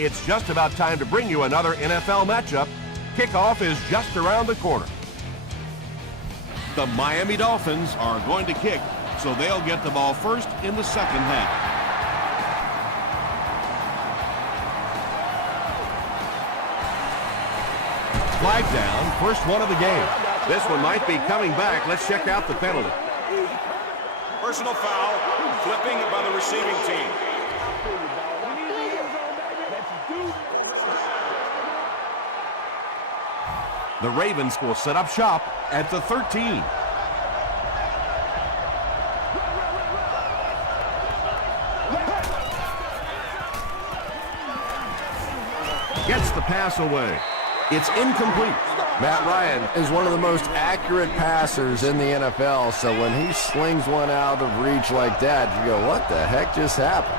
it's just about time to bring you another NFL matchup. Kickoff is just around the corner. The Miami Dolphins are going to kick, so they'll get the ball first in the second half. Flag down, first one of the game. This one might be coming back. Let's check out the penalty. Personal foul, flipping by the receiving team. The Ravens will set up shop at the 13. Gets the pass away. It's incomplete. Matt Ryan is one of the most accurate passers in the NFL, so when he slings one out of reach like that, you go, what the heck just happened?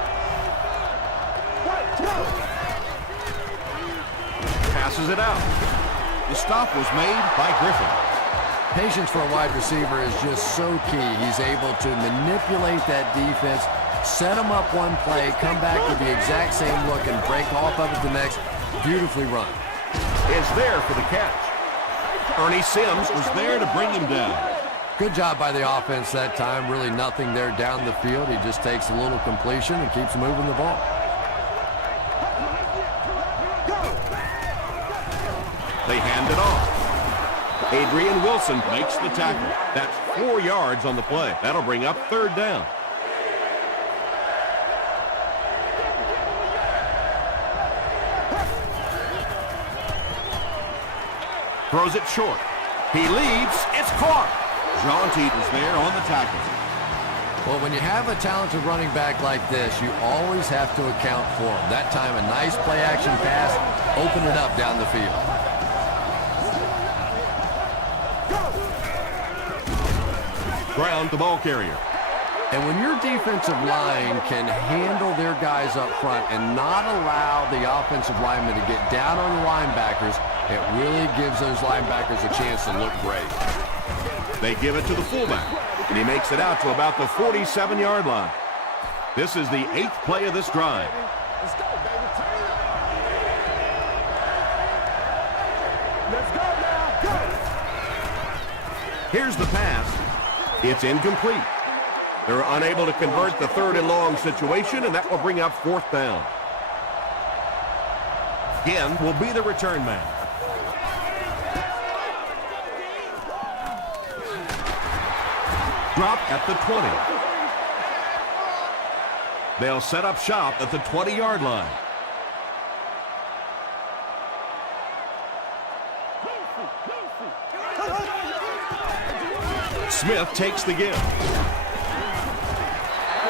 Passes it out. The stop was made by Griffin. Patience for a wide receiver is just so key. He's able to manipulate that defense, set them up one play, come back with the exact same look, and break off of it the next. Beautifully run. Is there for the catch. Ernie Sims was there to bring him down. Good job by the offense that time. Really nothing there down the field. He just takes a little completion and keeps moving the ball. They hand it off. Adrian Wilson makes the tackle. That's 4 yards on the play. That'll bring up third down. Throws it short. He leads. It's caught. Jaunty was there on the tackle. Well, when you have a talented running back like this, you always have to account for him. That time, a nice play-action pass. Open it up down the field. Ground the ball carrier. And when your defensive line can handle their guys up front and not allow the offensive linemen to get down on the linebackers, it really gives those linebackers a chance to look great. They give it to the fullback, and he makes it out to about the 47-yard line. This is the 8th play of this drive. Let's go, baby. Turn it up. Let's go now. Go. Here's the pass. It's incomplete. They're unable to convert the 3rd and long situation, and that will bring up 4th down. Again will be the return man. Drop at the 20. They'll set up shop at the 20-yard line. Smith takes the give.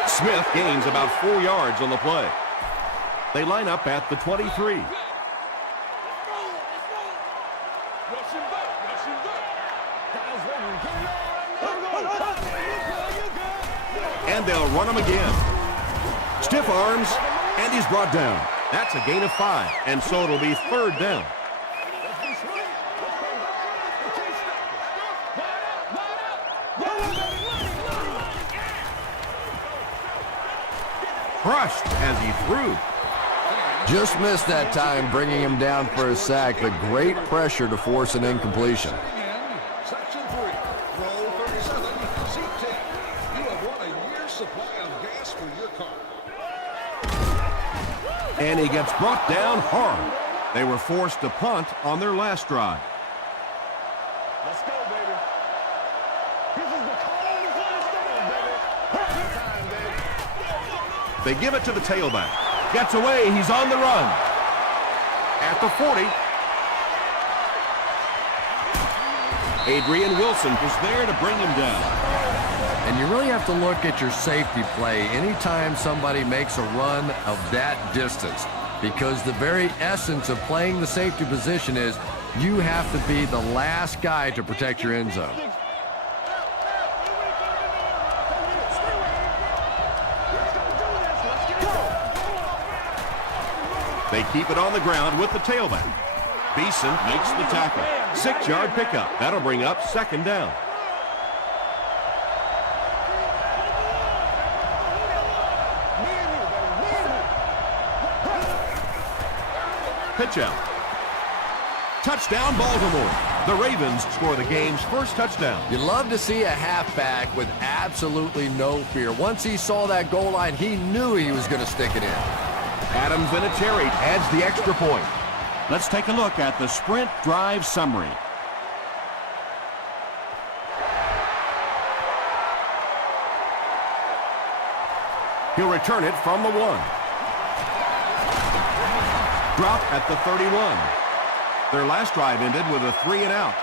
Smith gains about 4 yards on the play. They line up at the 23. And they'll run him again. Stiff arms, and he's brought down. That's a gain of 5, and so it'll be 3rd down. Crushed as he threw. Just missed that time, bringing him down for a sack, but great pressure to force an incompletion. Section 3, roll 37, seat 10. You have won a year's supply of gas for your car. And he gets brought down hard. They were forced to punt on their last drive. Let's go, baby. This is the coldest one storm, baby. Perfect time, baby. They give it to the tailback. Gets away. He's on the run. At the 40. Adrian Wilson was there to bring him down. And you really have to look at your safety play anytime somebody makes a run of that distance, because the very essence of playing the safety position is you have to be the last guy to protect your end zone. They keep it on the ground with the tailback. Beeson makes the tackle. 6-yard pickup. That'll bring up 2nd down. pitch out. Touchdown, Baltimore. The Ravens score the game's first touchdown. You love to see a halfback with absolutely no fear. Once he saw that goal line, he knew he was going to stick it in. Adam Vinatieri adds the extra point. Let's take a look at the sprint drive summary. He'll return it from the 1. Drop at the 31. Their last drive ended with a 3 and out.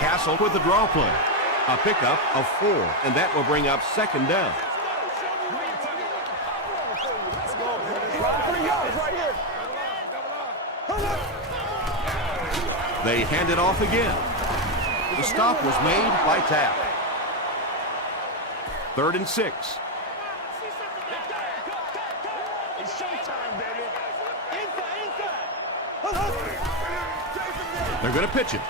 Castle with the draw play. A pickup of 4, and that will bring up second down. They hand it off again. The stop was made by Tapp. 3rd and 6. It's showtime, baby. Inside. They're going to pitch it.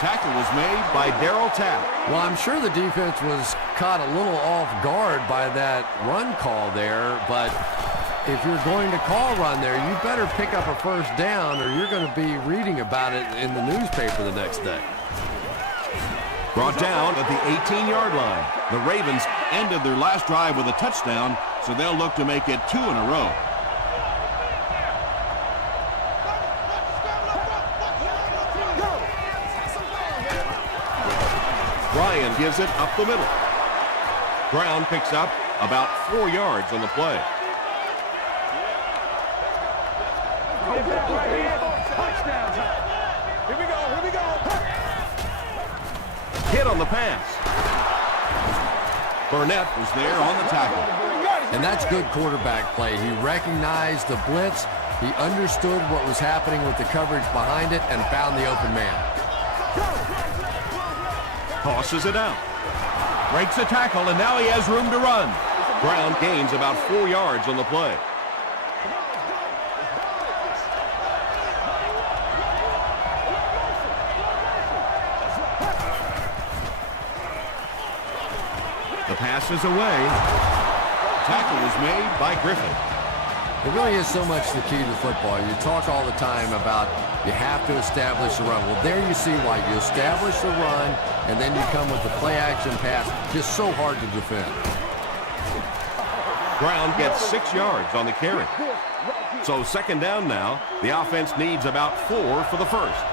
Tackle was made by Darryl Tapp. Well, I'm sure the defense was caught a little off guard by that run call there, but if you're going to call run there, you better pick up a first down or you're going to be reading about it in the newspaper the next day. Brought down at the 18-yard line. The Ravens ended their last drive with a touchdown, so they'll look to make it 2 in a row. Ryan gives it up the middle. Brown picks up about 4 yards on the play. Here we go. Hit on the pass. Burnett was there on the tackle. And that's good quarterback play. He recognized the blitz, he understood what was happening with the coverage behind it, and found the open man. Tosses it out. Breaks a tackle, and now he has room to run. Brown gains about 4 yards on the play. The pass is away. Tackle is made by Griffin. It really is so much the key to football. You talk all the time about you have to establish the run. Well, there you see why. You establish the run, and then you come with the play-action pass. Just so hard to defend. Brown gets 6 yards on the carry. So second down now. The offense needs about 4 for the first.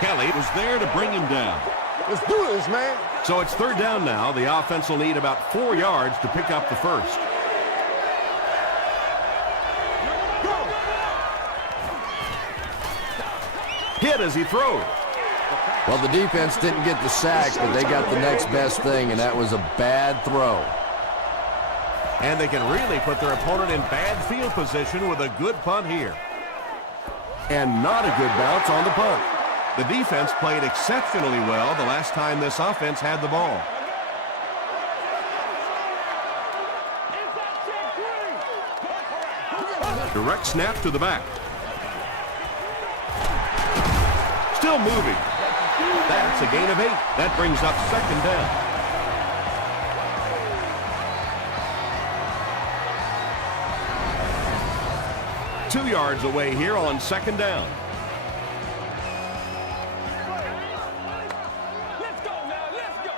Kelly was there to bring him down. Let's do this, man. So it's third down now. The offense will need about 4 yards to pick up the first. Hit as he throws. Well, the defense didn't get the sack, but they got the next best thing, and that was a bad throw. And they can really put their opponent in bad field position with a good punt here. And not a good bounce on the punt. The defense played exceptionally well the last time this offense had the ball. Direct snap to the back. Still moving. That's a gain of 8. That brings up second down. Two yards away here on second down. Let's go now. Let's go.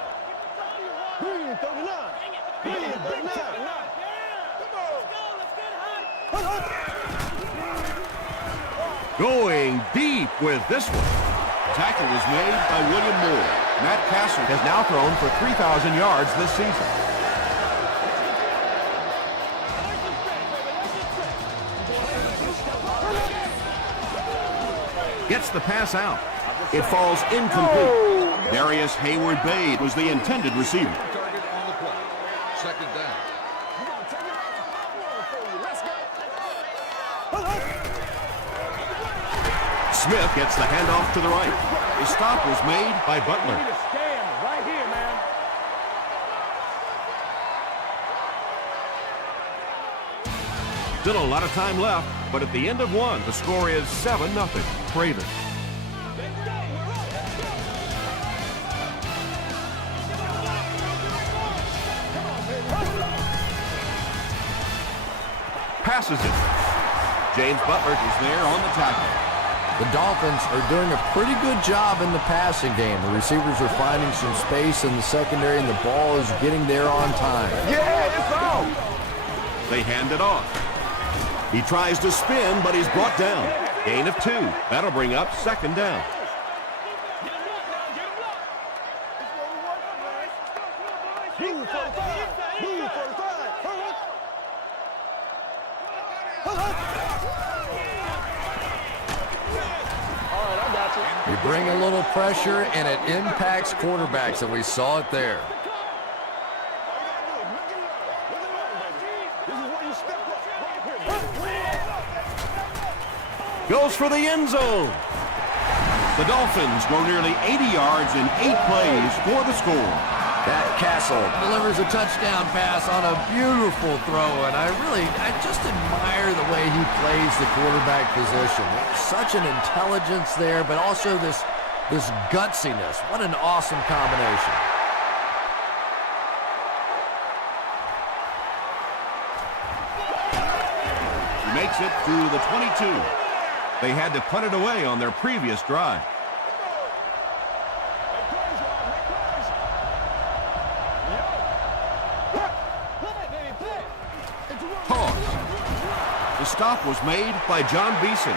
339. 339. Come on. Going deep with this one. Tackle was made by William Moore. Matt Castle has now thrown for 3,000 yards this season. Gets the pass out. It falls incomplete. Darius Hayward-Bay was the intended receiver. Target on the play. Second down. Smith gets the handoff to the right. The stop was made by Butler. Stand right here, man. Still a lot of time left, but at the end of one, the score is 7-0. Ravens. Passes it. James Butler is there on the tackle. The Dolphins are doing a pretty good job in the passing game. The receivers are finding some space in the secondary, and the ball is getting there on time. Yeah, it's out. They hand it off. He tries to spin, but he's brought down. Gain of 2. That'll bring up 2nd down. Move for the 5. Move for the 5. You bring a little pressure, and it impacts quarterbacks, and we saw it there. Goes for the end zone. The Dolphins go nearly 80 yards in 8 plays for the score. That Castle delivers a touchdown pass on a beautiful throw, and I just admire the way he plays the quarterback position. Such an intelligence there, but also this gutsiness. What an awesome combination. He makes it to the 22. They had to punt it away on their previous drive. The stop was made by John Beeson.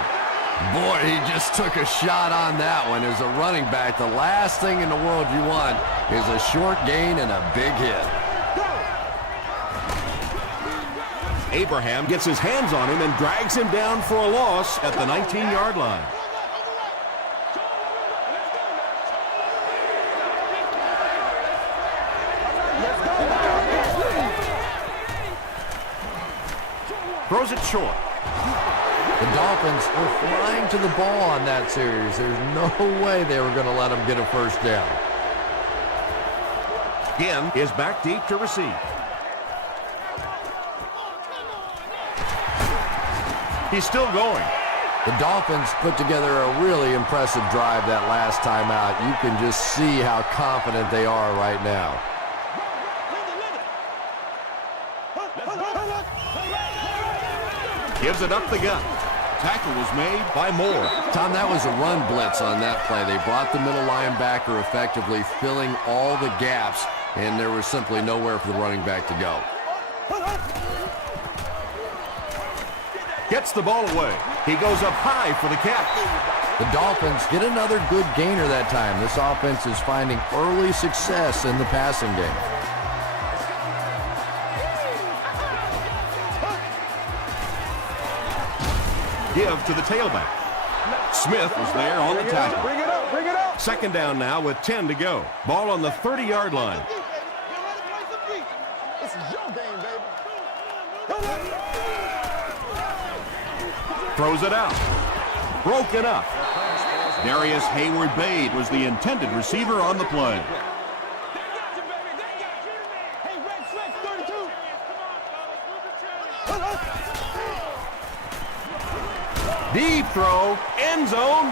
Boy, he just took a shot on that one. As a running back, the last thing in the world you want is a short gain and a big hit. Abraham gets his hands on him and drags him down for a loss at the 19-yard line. Throws it short. The Dolphins were flying to the ball on that series. There's no way they were going to let them get a first down. Again is back deep to receive. He's still going. The Dolphins put together a really impressive drive that last time out. You can just see how confident they are right now. Gives it up the gut. Tackle was made by Moore. Tom, that was a run blitz on that play. They brought the middle linebacker effectively filling all the gaps, and there was simply nowhere for the running back to go. Gets the ball away. He goes up high for the catch. The Dolphins get another good gainer that time. This offense is finding early success in the passing game. Give to the tailback. Smith was there on the tackle. Bring it up, bring it up. 2nd down now with 10 to go. Ball on the 30-yard line. This is your game, baby. Throws it out. Broken up. Darius Hayward-Bade was the intended receiver on the play. Deep throw, end zone,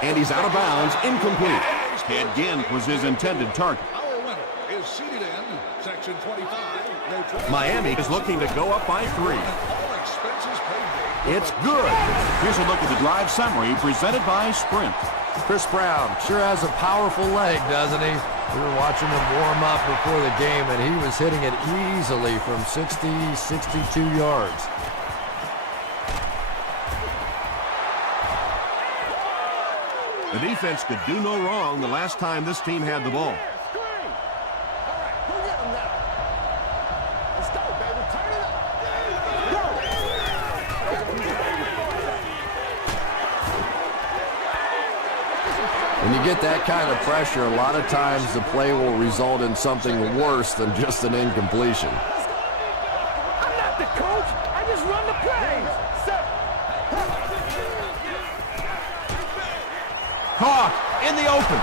and he's out of bounds, incomplete. Ted Ginn was his intended target. Our winner is seated in section 25. Miami is looking to go up by 3. All expenses paid. It's good. Here's a look at the drive summary presented by Sprint. Chris Brown sure has a powerful leg, doesn't he? We were watching him warm up before the game, and he was hitting it easily from 60, 62 yards. The defense could do no wrong the last time this team had the ball. When you get that kind of pressure, a lot of times the play will result in something worse than just an incompletion. I'm not the coach. I just run the plays. Caught in the open.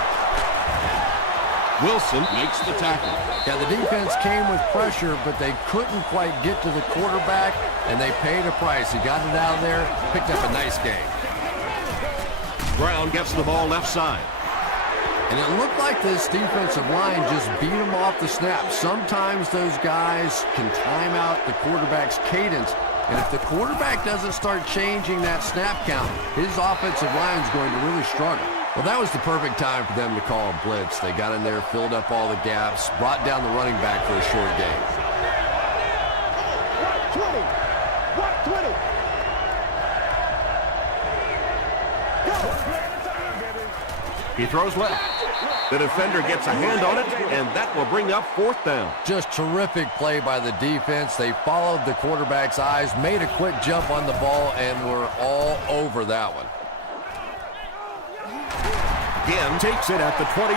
Wilson makes the tackle. Yeah, the defense came with pressure, but they couldn't quite get to the quarterback, and they paid a price. He got it out of there, picked up a nice gain. Brown gets the ball left side. And it looked like this defensive line just beat him off the snap. Sometimes those guys can time out the quarterback's cadence, and if the quarterback doesn't start changing that snap count, his offensive line is going to really struggle. Well, that was the perfect time for them to call a blitz. They got in there, filled up all the gaps, brought down the running back for a short gain. 20. He throws left. The defender gets a hand on it, and that will bring up 4th down. Just terrific play by the defense. They followed the quarterback's eyes, made a quick jump on the ball, and were all over that one. Again, takes it at the 28.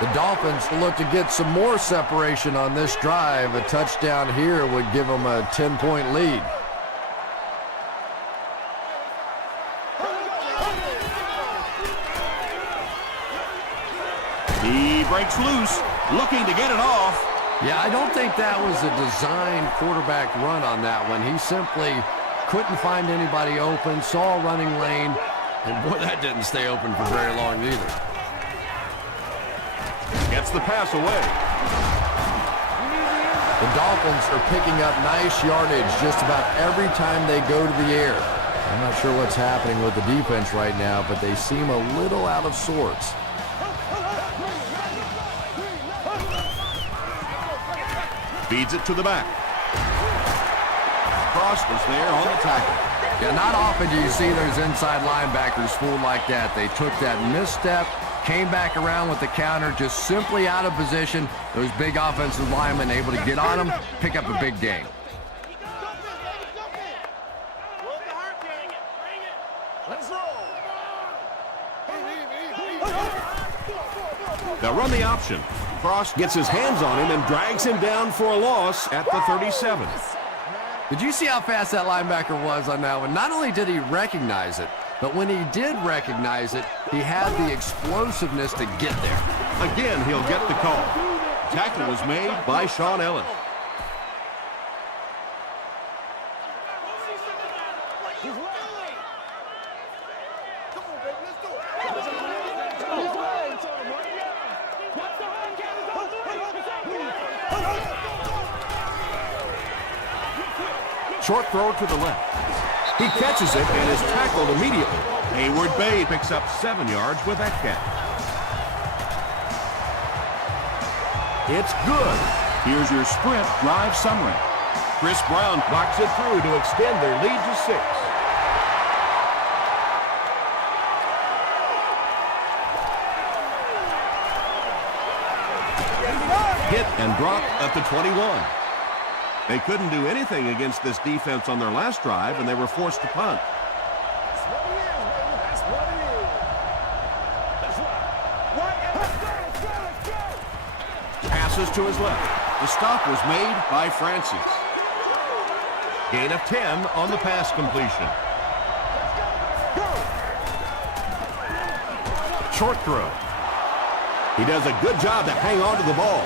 The Dolphins look to get some more separation on this drive. A touchdown here would give them a 10-point lead. He breaks loose, looking to get it off. Yeah, I don't think that was a designed quarterback run on that one. He simply couldn't find anybody open, saw a running lane, and boy, that didn't stay open for very long either. Gets the pass away. The Dolphins are picking up nice yardage just about every time they go to the air. I'm not sure what's happening with the defense right now, but they seem a little out of sorts. Feeds it to the back. Cross was there on the tackle. Yeah, not often do you see those inside linebackers fooled like that. They took that misstep, came back around with the counter, just simply out of position. Those big offensive linemen able to get on them, pick up a big gain. They'll run the option. Cross gets his hands on him and drags him down for a loss at the 37. Did you see how fast that linebacker was on that one? Not only did he recognize it, but when he did recognize it, he had the explosiveness to get there. Again, he'll get the call. Tackle was made by Sean Ellis. Short throw to the left. He catches it and is tackled immediately. Hayward Bay picks up 7 yards with that catch. It's good. Here's your sprint drive summary. Chris Brown blocks it through to extend their lead to 6. Hit and drop at the 21. They couldn't do anything against this defense on their last drive, and they were forced to punt. That's what it is, baby. That's what it is. That's right. Passes to his left. The stop was made by Francis. Gain of 10 on the pass completion. Short throw. He does a good job to hang on to the ball.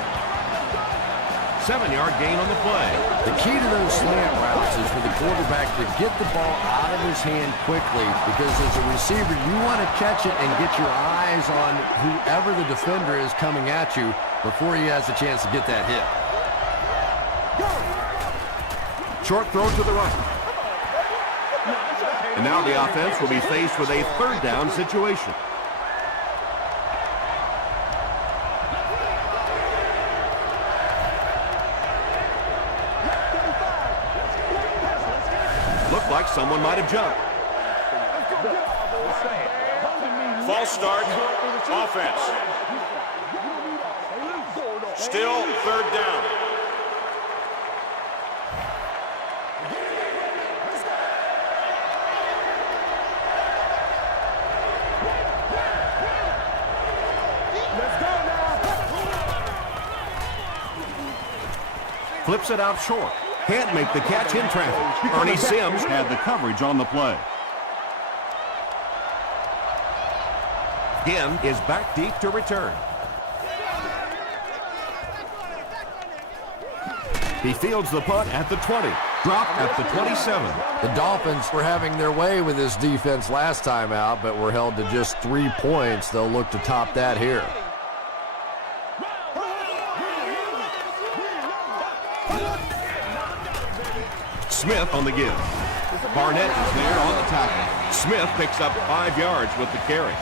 7-yard gain on the play. The key to those slant routes is for the quarterback to get the ball out of his hand quickly, because as a receiver, you want to catch it and get your eyes on whoever the defender is coming at you before he has a chance to get that hit. Short throw to the right. And now the offense will be faced with a 3rd down situation. Looked like someone might have jumped. False start, offense. Still 3rd down. Flips it out short. Can't make the catch in traffic. Ernie Sims had the coverage on the play. Again is back deep to return. He fields the punt at the 20. Dropped at the 27. The Dolphins were having their way with this defense last time out, but were held to just 3 points. They'll look to top that here. Smith on the give. Barnett is there on the tackle. Smith picks up 5 yards with the carry.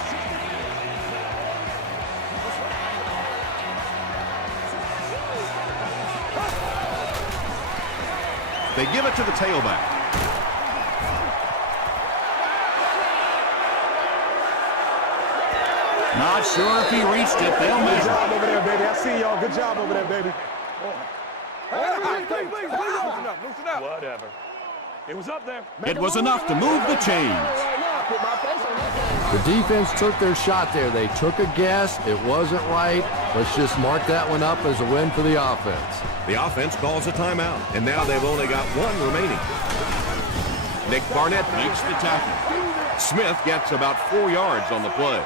They give it to the tailback. Not sure if he reached it. They'll Good measure. job over there, baby. I see y'all. Good job over there, baby. Loosen up, loosen up. Whatever. It was up there. It was enough to move the chains. The defense took their shot there. They took a guess. It wasn't right. Let's just mark that one up as a win for the offense. The offense calls a timeout, and now they've only got 1 remaining. Nick Barnett makes the tackle. Smith gets about 4 yards on the play.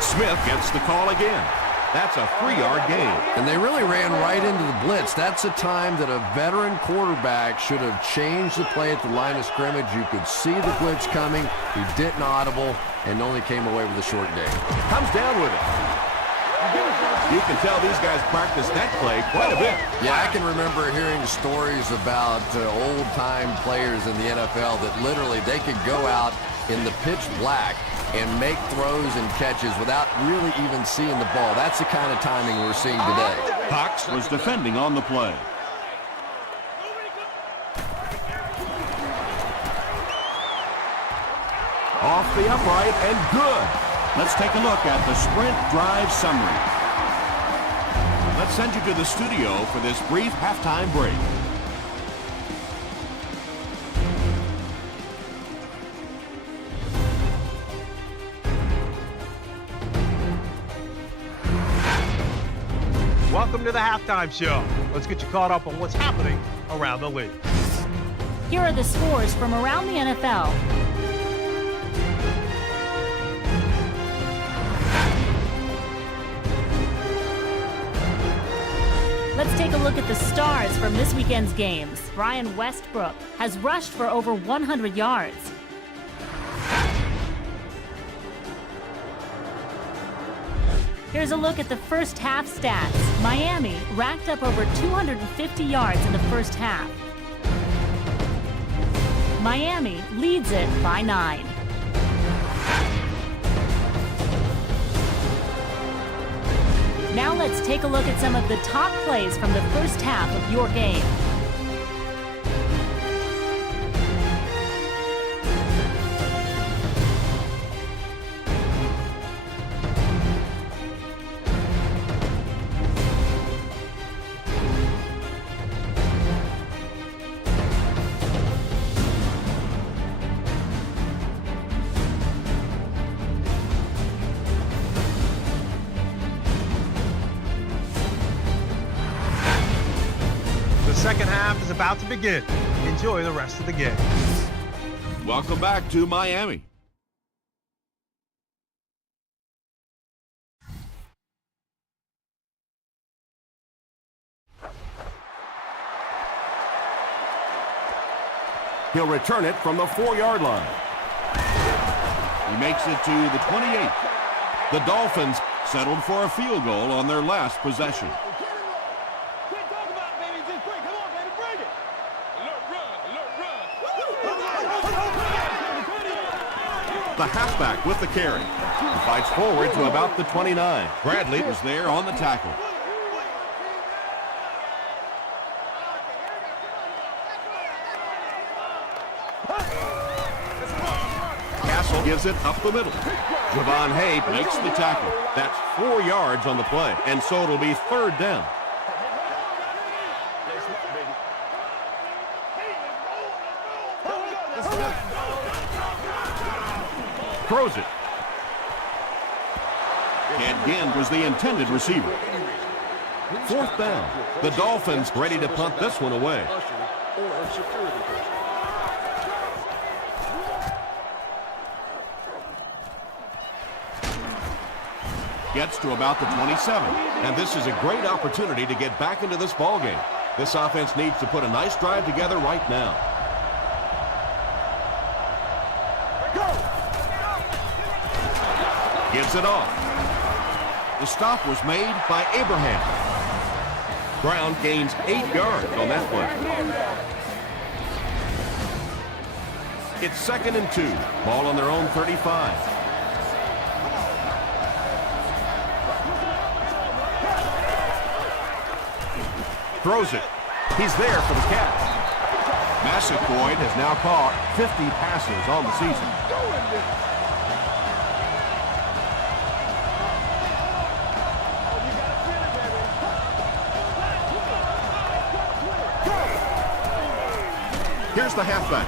Smith gets the call again. That's a 3-yard gain. And they really ran right into the blitz. That's a time that a veteran quarterback should have changed the play at the line of scrimmage. You could see the blitz coming. He didn't audible and only came away with a short gain. Comes down with it. You can tell these guys practice that play quite a bit. Yeah, I can remember hearing stories about old-time players in the NFL that literally they could go out in the pitch black and make throws and catches without really even seeing the ball. That's the kind of timing we're seeing today. Cox was defending on the play. Off the upright and good. Let's take a look at the sprint drive summary. Let's send you to the studio for this brief halftime break. Welcome to the halftime show. Let's get you caught up on what's happening around the league. Here are the scores from around the NFL. Let's take a look at the stars from this weekend's games. Brian Westbrook has rushed for over 100 yards. Here's a look at the first half stats. Miami racked up over 250 yards in the first half. Miami leads it by 9. Now let's take a look at some of the top plays from the first half of your game. The second half is about to begin. Enjoy the rest of the game. Welcome back to Miami. He'll return it from the 4-yard line. He makes it to the 28. The Dolphins settled for a field goal on their last possession. The halfback with the carry. He fights forward to about the 29. Bradley is there on the tackle. Castle gives it up the middle. Javon Hay makes the tackle. That's 4 yards on the play, and so it'll be 3rd down. Throws it. And Ginn was the intended receiver. 4th down. The Dolphins ready to punt this one away. Gets to about the 27, and this is a great opportunity to get back into this ball game. This offense needs to put a nice drive together right now. Gives it off. The stop was made by Abraham. Brown gains 8 yards on that play. It's 2nd and 2. Ball on their own 35. Throws it. He's there for the catch. Massaquoi has now caught 50 passes on the season. Here's the halfback.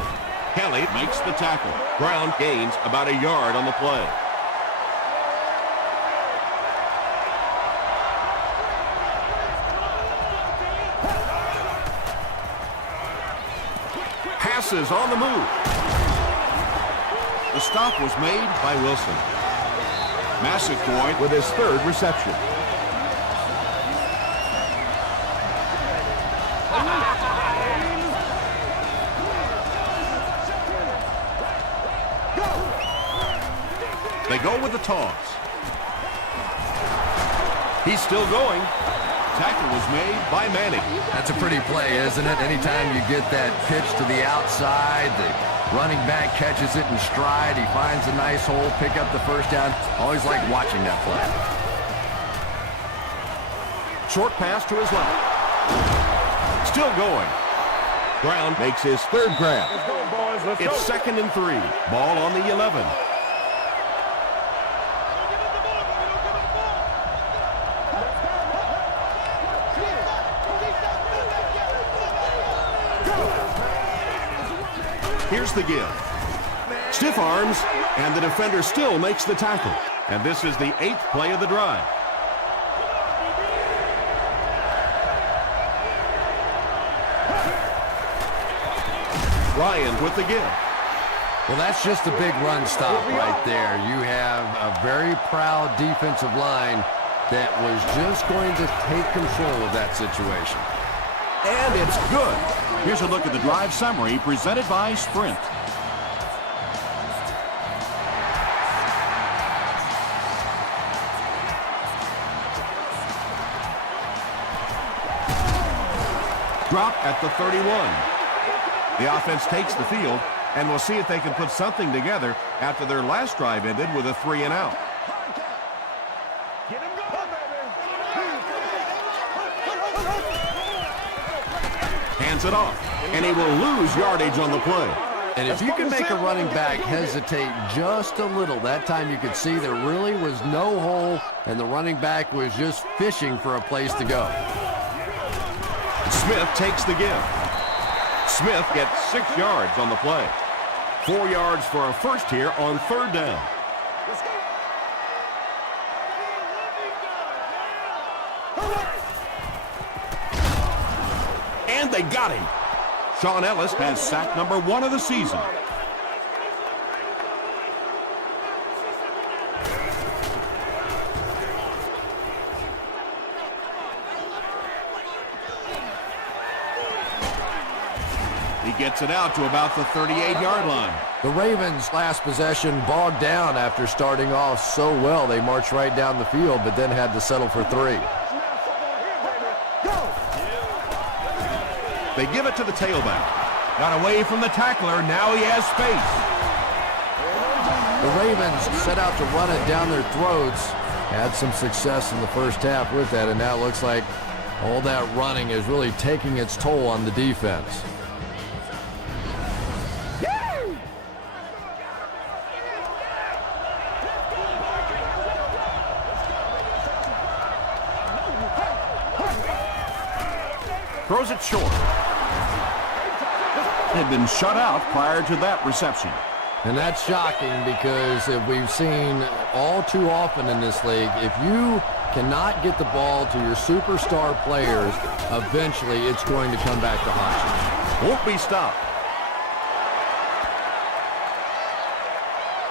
Kelly makes the tackle. Brown gains about a yard on the play. Passes on the move. The stop was made by Wilson. Massaquoi with his 3rd reception. They go with the toss. He's still going. Tackle was made by Manning. That's a pretty play, isn't it? Anytime you get that pitch to the outside, the running back catches it in stride. He finds a nice hole, pick up the first down. Always like watching that play. Short pass to his left. Still going. Brown makes his 3rd grab. Let's go, boys. Let's go. It's 2nd and 3. Ball on the 11. Here's the give. Stiff arms, and the defender still makes the tackle. And this is the 8th play of the drive. Ryan with the give. Well, that's just a big run stop right there. You have a very proud defensive line that was just going to take control of that situation. And it's good. Here's a look at the drive summary presented by Sprint. Drop at the 31. The offense takes the field, and we'll see if they can put something together after their last drive ended with a 3 and out. Get him going, baby. Hands it off, and he will lose yardage on the play. And if you can make a running back hesitate just a little, that time you could see there really was no hole, and the running back was just fishing for a place to go. Smith takes the give. Smith gets 6 yards on the play. 4 yards for a first here on 3rd down. And they got him. Sean Ellis has sack number 1 of the season. He gets it out to about the 38-yard line. The Ravens' last possession bogged down after starting off so well. They marched right down the field, but then had to settle for 3. They give it to the tailback. Got away from the tackler. Now he has space. The Ravens set out to run it down their throats. Had some success in the first half with that, and now it looks like all that running is really taking its toll on the defense. Throws it short. Had been shut out prior to that reception. And that's shocking because we've seen all too often in this league, if you cannot get the ball to your superstar players, eventually it's going to come back to haunt you. Won't be stopped.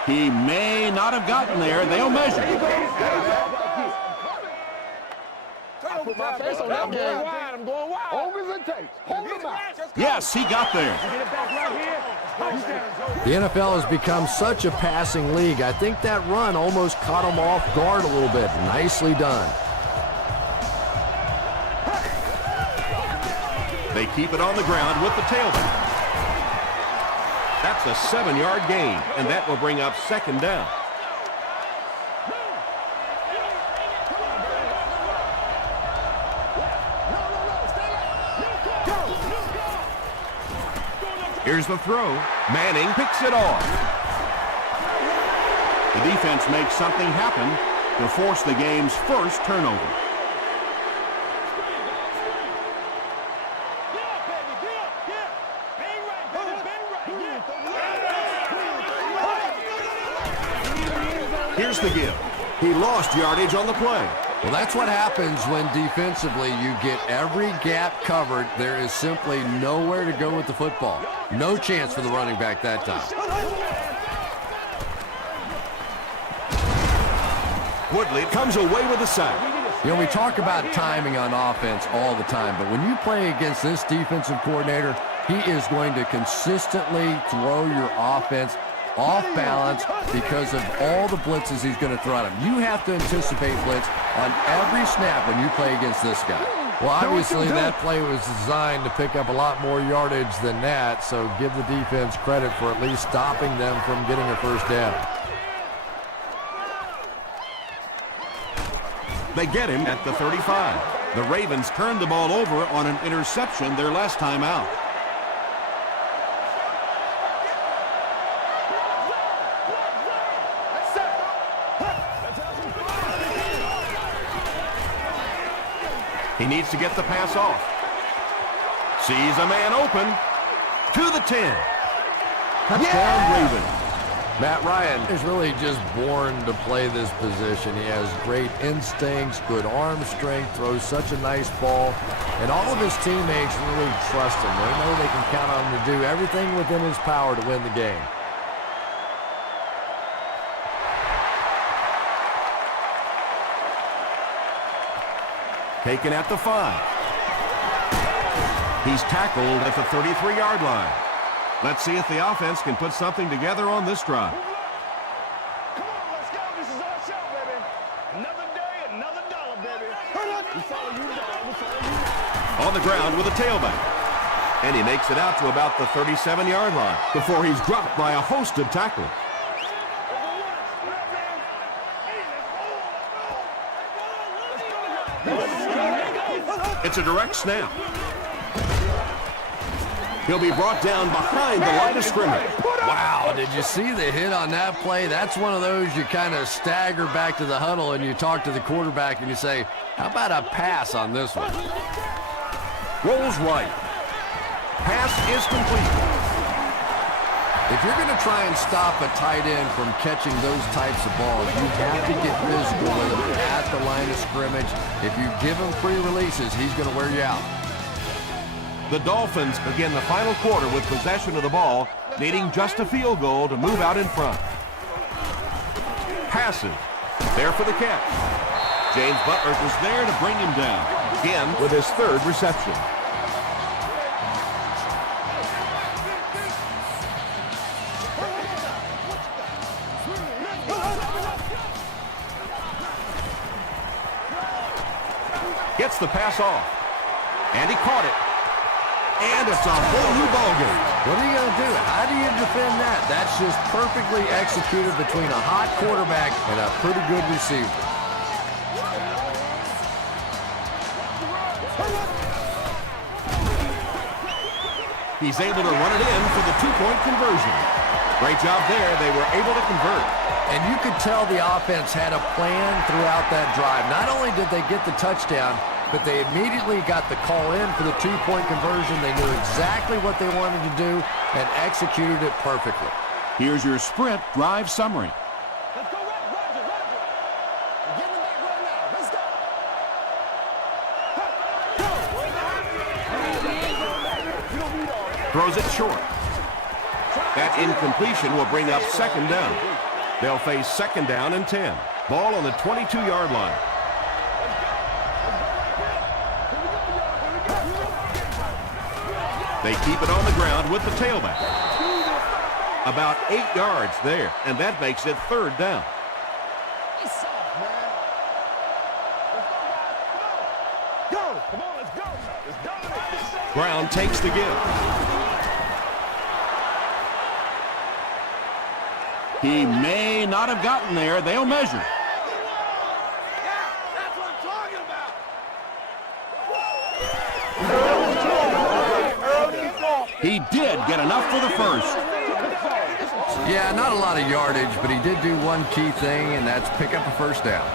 He may not have gotten there. They'll measure. put my face on that. I'm going wide. I'm going wide. Hold as it takes. Hold him out. Yes, he got there. Get it back right here. The NFL has become such a passing league. I think that run almost caught him off guard a little bit. Nicely done. They keep it on the ground with the tailback. That's a 7-yard gain, and that will bring up second down. Here's the throw. Manning picks it off. The defense makes something happen to force the game's first turnover. Here's the give. He lost yardage on the play. Well, that's what happens when defensively you get every gap covered. There is simply nowhere to go with the football. No chance for the running back that time. Woodley comes away with a sack. You know, we talk about timing on offense all the time, but when you play against this defensive coordinator, he is going to consistently throw your offense off balance because of all the blitzes he's going to throw at him. You have to anticipate blitz on every snap when you play against this guy. Well, obviously that play was designed to pick up a lot more yardage than that, so give the defense credit for at least stopping them from getting a first down. They get him at the 35. The Ravens turned the ball over on an interception their last time out. He needs to get the pass off. Sees a man open to the 10. Touchdown, Ravens. Matt Ryan is really just born to play this position. He has great instincts, good arm strength, throws such a nice ball, and all of his teammates really trust him. They know they can count on him to do everything within his power to win the game. Taken at the 5. He's tackled at the 33-yard line. Let's see if the offense can put something together on this drive. Come on, let's go. This is our show, baby. Another day, another dollar, baby. We follow you, dog. We follow you. On the ground with a tailback. And he makes it out to about the 37-yard line before he's dropped by a host of tacklers. It's a direct snap. He'll be brought down behind the line of scrimmage. Wow, did you see the hit on that play? That's one of those you kind of stagger back to the huddle and you talk to the quarterback and you say, how about a pass on this one? Rolls right. Pass is complete. If you're going to try and stop a tight end from catching those types of balls, you have to get physical with him at the line of scrimmage. If you give him free releases, he's going to wear you out. The Dolphins begin the final quarter with possession of the ball, needing just a field goal to move out in front. Passes. There for the catch. James Butler was there to bring him down. Again with his third reception. Gets the pass off. And he caught it. And it's a whole new ballgame. What are you going to do? How do you defend that? That's just perfectly executed between a hot quarterback and a pretty good receiver. He's able to run it in for the two-point conversion. Great job there. They were able to convert. And you could tell the offense had a plan throughout that drive. Not only did they get the touchdown, but they immediately got the call in for the two-point conversion. They knew exactly what they wanted to do and executed it perfectly. Here's your sprint drive summary. Let's go, Roger. Get him back right now. Let's go. Throws it short. That incompletion will bring up second down. They'll face second down and 10. Ball on the 22-yard line. They keep it on the ground with the tailback. About 8 yards there, and that makes it 3rd down. Go! Come on, let's go! Let's go! Brown takes the give. He may not have gotten there. They'll measure. That's what I'm talking about! He did get enough for the first. Yeah, not a lot of yardage, but he did do one key thing, and that's pick up a 1st down.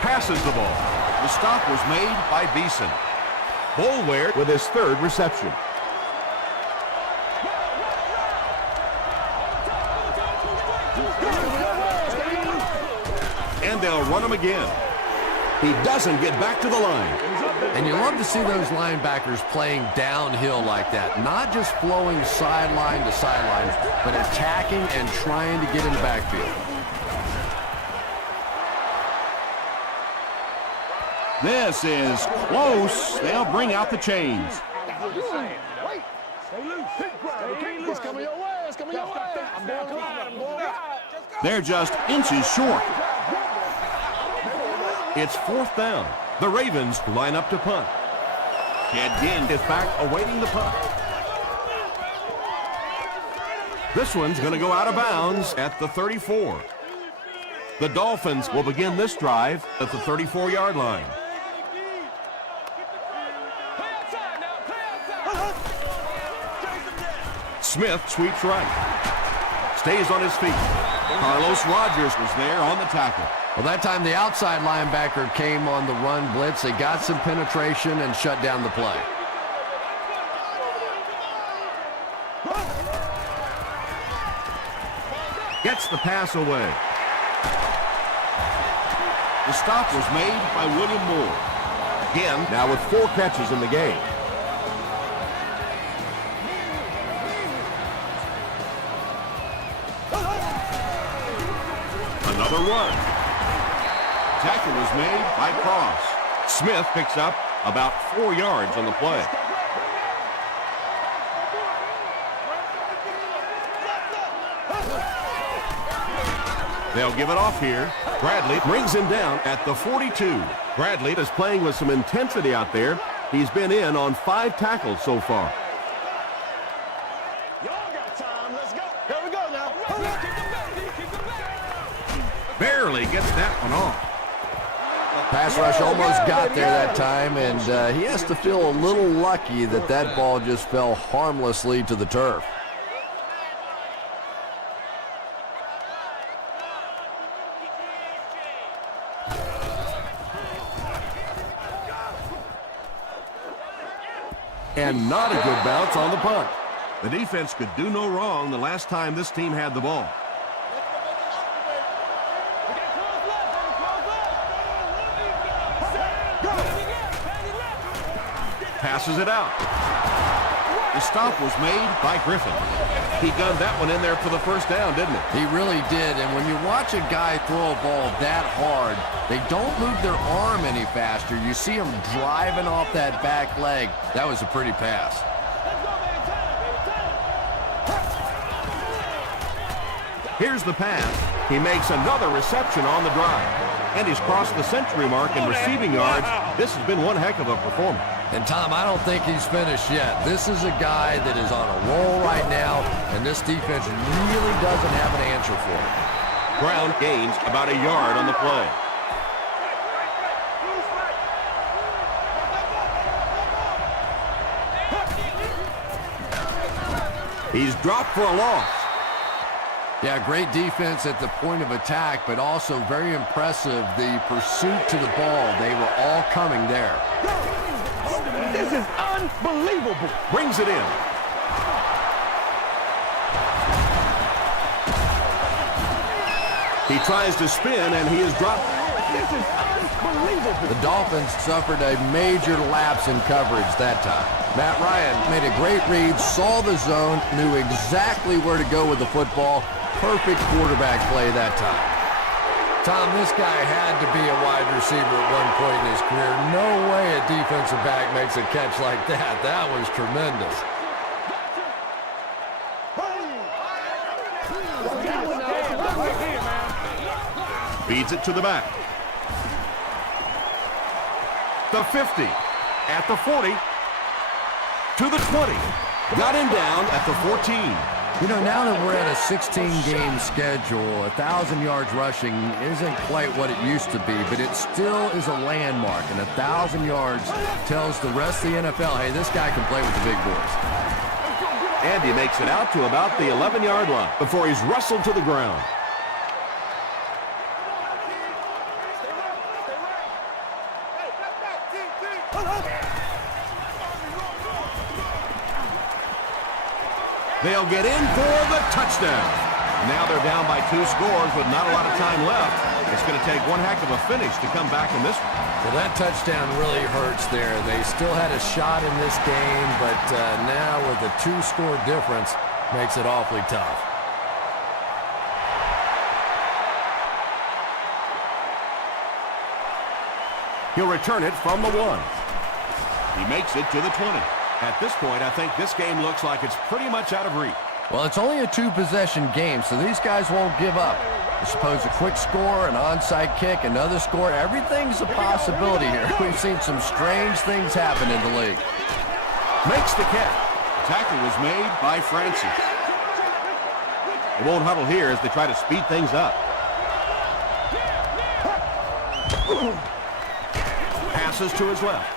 Passes the ball. The stop was made by Beeson. Boulware with his 3rd reception. And they'll run him again. He doesn't get back to the line. And you love to see those linebackers playing downhill like that, not just flowing sideline to sideline, but attacking and trying to get in the backfield. This is close. They'll bring out the chains. Wait! Stay loose! It's coming your way! It's coming your way! I'm going. They're just inches short. It's 4th down. The Ravens line up to punt. Ted Ginn is back awaiting the punt. This one's going to go out of bounds at the 34. The Dolphins will begin this drive at the 34-yard line. Smith sweeps right. Stays on his feet. Carlos Rogers was there on the tackle. Well, that time the outside linebacker came on the run blitz. They got some penetration and shut down the play. Gets the pass away. The stop was made by William Moore. Again, now with 4 catches in the game. Another run. Tackle was made by Cross. Smith picks up about 4 yards on the play. They'll give it off here. Bradley brings him down at the 42. Bradley is playing with some intensity out there. He's been in on 5 tackles so far. Y'all got time. Let's go. Here we go now. Barely gets that one off. Pass rush almost got there that time, and he has to feel a little lucky that that ball just fell harmlessly to the turf. And not a good bounce on the punt. The defense could do no wrong the last time this team had the ball. Passes it out. The stop was made by Griffin. He gunned that one in there for the 1st down, didn't he? He really did, and when you watch a guy throw a ball that hard, they don't move their arm any faster. You see him driving off that back leg. That was a pretty pass. Here's the pass. He makes another reception on the drive. And he's crossed the century mark in receiving yards. This has been one heck of a performance. And Tom, I don't think he's finished yet. This is a guy that is on a roll right now, and this defense really doesn't have an answer for it. Brown gains about a yard on the play. He's dropped for a loss. Yeah, great defense at the point of attack, but also very impressive, the pursuit to the ball. They were all coming there. This is unbelievable. Brings it in. He tries to spin, and he is dropped. This is unbelievable. The Dolphins suffered a major lapse in coverage that time. Matt Ryan made a great read, saw the zone, knew exactly where to go with the football. Perfect quarterback play that time. Tom, this guy had to be a wide receiver at one point in his career. No way a defensive back makes a catch like that. That was tremendous. Feeds it to the back. The 50, at the 40, to the 20. Got him down at the 14. You know, now that we're at a 16-game schedule, 1,000 yards rushing isn't quite what it used to be, but it still is a landmark, and 1,000 yards tells the rest of the NFL, hey, this guy can play with the big boys. And he makes it out to about the 11-yard line before he's wrestled to the ground. They'll get in for the touchdown. Now they're down by 2 scores with not a lot of time left. It's going to take one heck of a finish to come back in this one. Well, that touchdown really hurts there. They still had a shot in this game, but now with a 2-score difference, makes it awfully tough. He'll return it from the 1. He makes it to the 20. At this point, I think this game looks like it's pretty much out of reach. Well, it's only a 2-possession game, so these guys won't give up. I suppose a quick score, an onside kick, another score, everything's a possibility here. We've seen some strange things happen in the league. Makes the catch. Tackle was made by Francis. They won't huddle here as they try to speed things up. Passes to his left.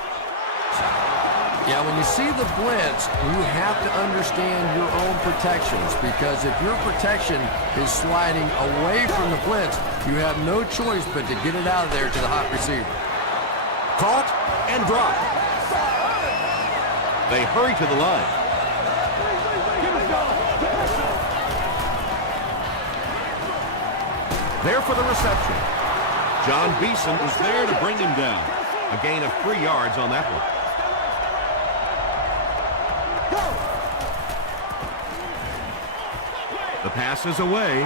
Yeah, when you see the blitz, you have to understand your own protections, because if your protection is sliding away from the blitz, you have no choice but to get it out of there to the hot receiver. Caught and dropped. They hurry to the line. There for the reception. John Beeson is there to bring him down. A gain of 3 yards on that one. The pass is away.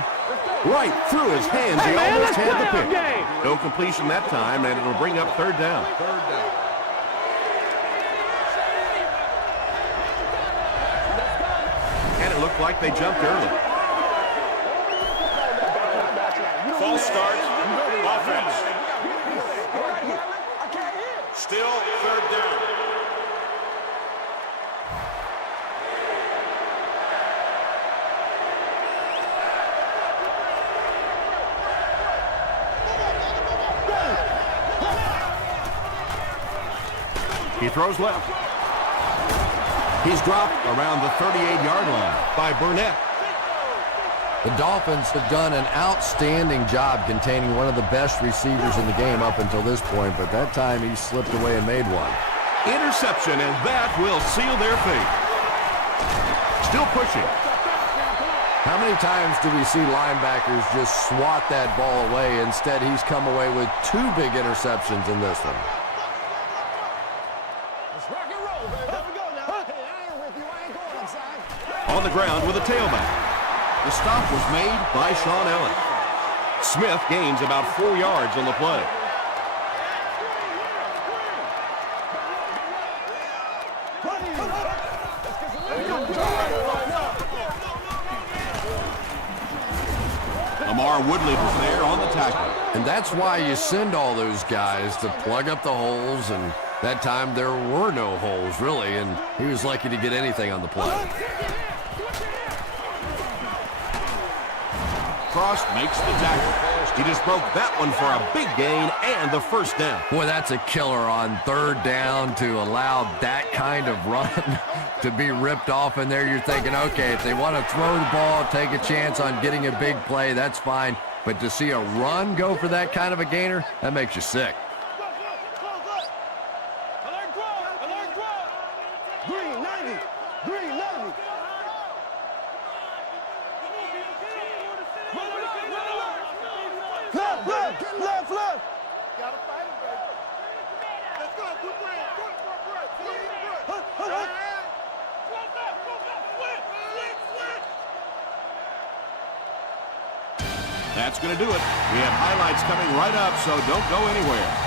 Right through his hands. He almost had the pick. No completion that time, and it'll bring up 3rd down. And it looked like they jumped early. False start. Offense. Still 3rd down. He throws left. He's dropped around the 38-yard line by Burnett. The Dolphins have done an outstanding job containing one of the best receivers in the game up until this point, but that time he slipped away and made one. Interception, and that will seal their fate. Still pushing. How many times do we see linebackers just swat that ball away? Instead, he's come away with 2 big interceptions in this one. On the ground with a tailback. The stop was made by Sean Allen. Smith gains about 4 yards on the play. Lamar Woodley was there on the tackle. And that's why you send all those guys to plug up the holes, and that time there were no holes, really, and he was lucky to get anything on the play. Cross makes the tackle. He just broke that one for a big gain and the 1st down. Boy, that's a killer on 3rd down to allow that kind of run to be ripped off in there. You're thinking, okay, if they want to throw the ball, take a chance on getting a big play, that's fine. But to see a run go for that kind of a gainer, that makes you sick. Green 90. Green 90. Left. Gotta fight it, baby. Let's go. Good break. That's going to do it. We have highlights coming right up, so don't go anywhere.